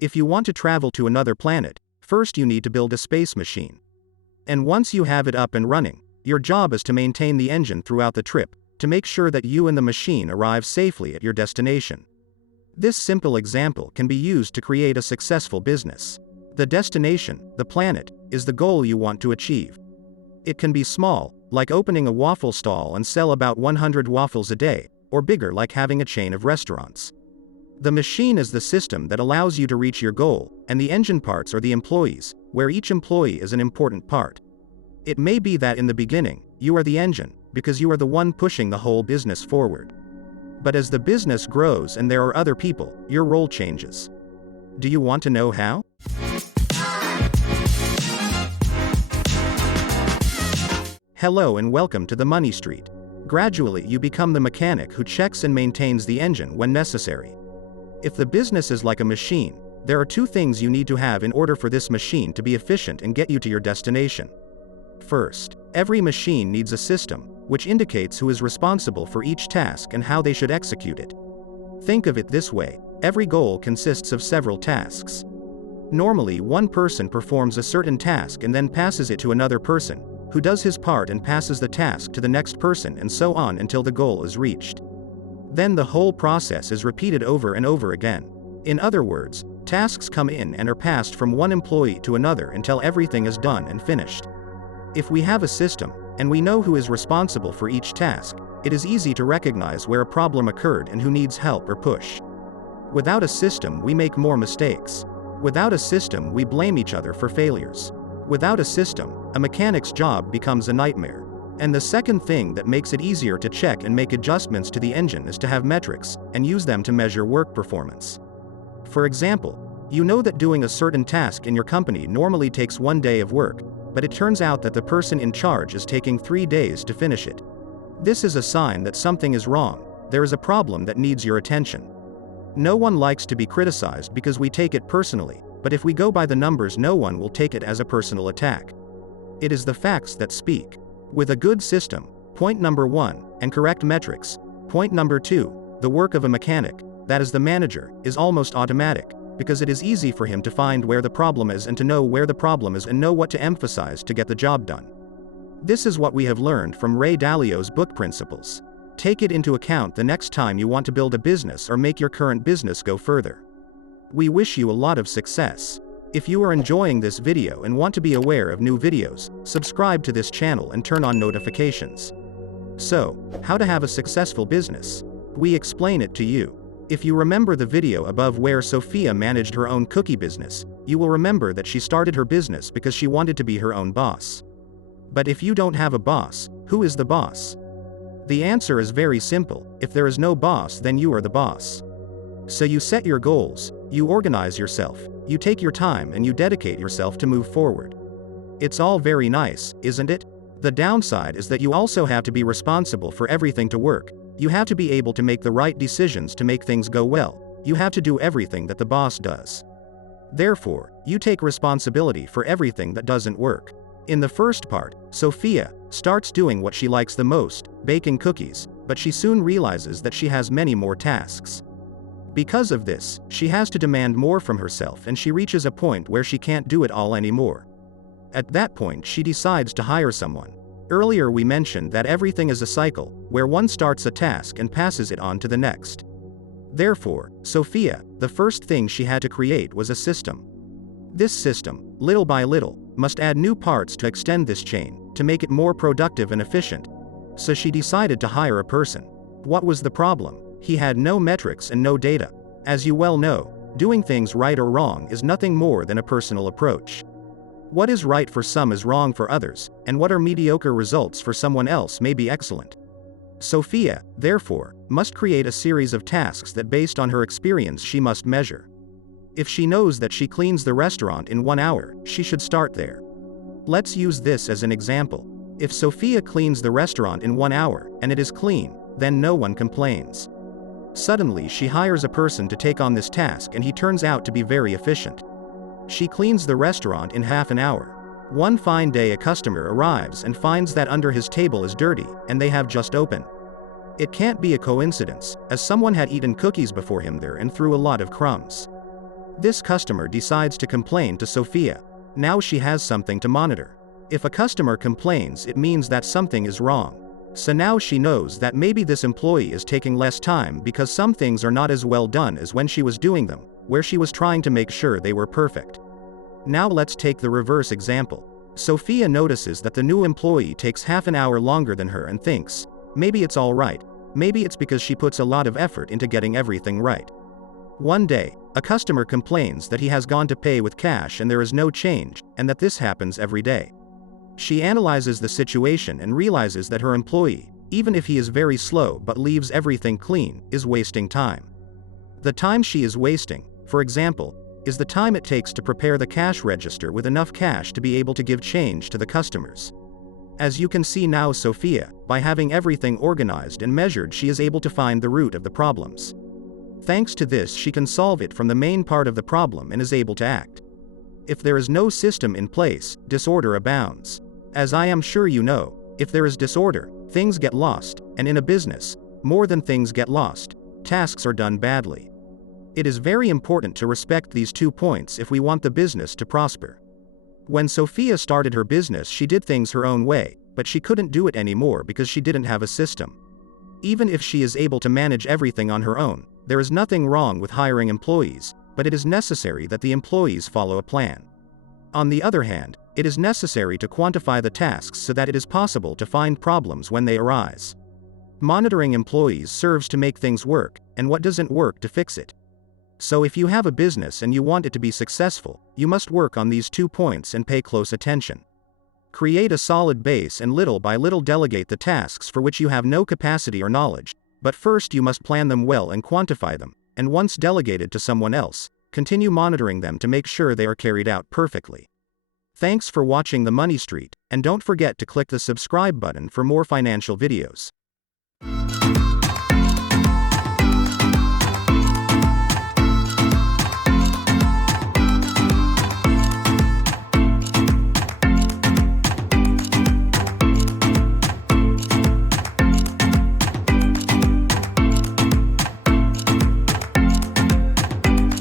If you want to travel to another planet, first you need to build a space machine. And once you have it up and running, your job is to maintain the engine throughout the trip, to make sure that you and the machine arrive safely at your destination. This simple example can be used to create a successful business. The destination, the planet, is the goal you want to achieve. It can be small, like opening a waffle stall and sell about 100 waffles a day, or bigger, like having a chain of restaurants. The machine is the system that allows you to reach your goal, and the engine parts are the employees, where each employee is an important part. It may be that in the beginning, you are the engine, because you are the one pushing the whole business forward. But as the business grows and there are other people, your role changes. Do you want to know how? Hello and welcome to the Money Street. Gradually you become the mechanic who checks and maintains the engine when necessary. If the business is like a machine, there are two things you need to have in order for this machine to be efficient and get you to your destination. First, every machine needs a system, which indicates who is responsible for each task and how they should execute it. Think of it this way: every goal consists of several tasks. Normally, one person performs a certain task and then passes it to another person, who does his part and passes the task to the next person, and so on until the goal is reached. Then the whole process is repeated over and over again. In other words, tasks come in and are passed from one employee to another until everything is done and finished. If we have a system, and we know who is responsible for each task, it is easy to recognize where a problem occurred and who needs help or push. Without a system, we make more mistakes. Without a system, we blame each other for failures. Without a system, a mechanic's job becomes a nightmare. And the second thing that makes it easier to check and make adjustments to the engine is to have metrics, and use them to measure work performance. For example, you know that doing a certain task in your company normally takes 1 day of work, but it turns out that the person in charge is taking 3 days to finish it. This is a sign that something is wrong. There is a problem that needs your attention. No one likes to be criticized because we take it personally, but if we go by the numbers, no one will take it as a personal attack. It is the facts that speak. With a good system, point number 1, and correct metrics, point number 2, the work of a mechanic, that is the manager, is almost automatic, because it is easy for him to find where the problem is and to know where the problem is and know what to emphasize to get the job done. This is what we have learned from Ray Dalio's book Principles. Take it into account the next time you want to build a business or make your current business go further. We wish you a lot of success. If you are enjoying this video and want to be aware of new videos, subscribe to this channel and turn on notifications. So, how to have a successful business? We explain it to you. If you remember the video above where Sophia managed her own cookie business, you will remember that she started her business because she wanted to be her own boss. But if you don't have a boss, who is the boss? The answer is very simple: if there is no boss, then you are the boss. So you set your goals, you organize yourself, you take your time, and you dedicate yourself to move forward. It's all very nice, isn't it? The downside is that you also have to be responsible for everything to work. You have to be able to make the right decisions to make things go well. You have to do everything that the boss does. Therefore, you take responsibility for everything that doesn't work. In the first part, Sophia starts doing what she likes the most, baking cookies, but she soon realizes that she has many more tasks. Because of this, she has to demand more from herself, and she reaches a point where she can't do it all anymore. At that point, she decides to hire someone. Earlier we mentioned that everything is a cycle, where one starts a task and passes it on to the next. Therefore, Sophia, the first thing she had to create was a system. This system, little by little, must add new parts to extend this chain, to make it more productive and efficient. So she decided to hire a person. What was the problem? He had no metrics and no data. As you well know, doing things right or wrong is nothing more than a personal approach. What is right for some is wrong for others, and what are mediocre results for someone else may be excellent. Sophia, therefore, must create a series of tasks that, based on her experience, she must measure. If she knows that she cleans the restaurant in 1 hour, she should start there. Let's use this as an example. If Sophia cleans the restaurant in 1 hour, and it is clean, then no one complains. Suddenly she hires a person to take on this task, and he turns out to be very efficient. She cleans the restaurant in half an hour. One fine day a customer arrives and finds that under his table is dirty, and they have just opened. It can't be a coincidence, as someone had eaten cookies before him there and threw a lot of crumbs. This customer decides to complain to Sophia. Now she has something to monitor. If a customer complains, it means that something is wrong. So now she knows that maybe this employee is taking less time because some things are not as well done as when she was doing them, where she was trying to make sure they were perfect. Now let's take the reverse example. Sophia notices that the new employee takes half an hour longer than her and thinks, maybe it's all right. Maybe it's because she puts a lot of effort into getting everything right. One day, a customer complains that he has gone to pay with cash and there is no change, and that this happens every day. She analyzes the situation and realizes that her employee, even if he is very slow but leaves everything clean, is wasting time. The time she is wasting, for example, is the time it takes to prepare the cash register with enough cash to be able to give change to the customers. As you can see now, Sophia, by having everything organized and measured, she is able to find the root of the problems. Thanks to this, she can solve it from the main part of the problem and is able to act. If there is no system in place, disorder abounds. As I am sure you know, if there is disorder, things get lost, and in a business, more than things get lost, tasks are done badly. It is very important to respect these 2 points if we want the business to prosper. When Sophia started her business, she did things her own way, but she couldn't do it anymore because she didn't have a system. Even if she is able to manage everything on her own, there is nothing wrong with hiring employees, but it is necessary that the employees follow a plan. On the other hand, it is necessary to quantify the tasks so that it is possible to find problems when they arise. Monitoring employees serves to make things work, and what doesn't work to fix it. So if you have a business and you want it to be successful, you must work on these 2 points and pay close attention. Create a solid base and little by little delegate the tasks for which you have no capacity or knowledge, but first you must plan them well and quantify them, and once delegated to someone else, continue monitoring them to make sure they are carried out perfectly. Thanks for watching The Money Street, and don't forget to click the subscribe button for more financial videos.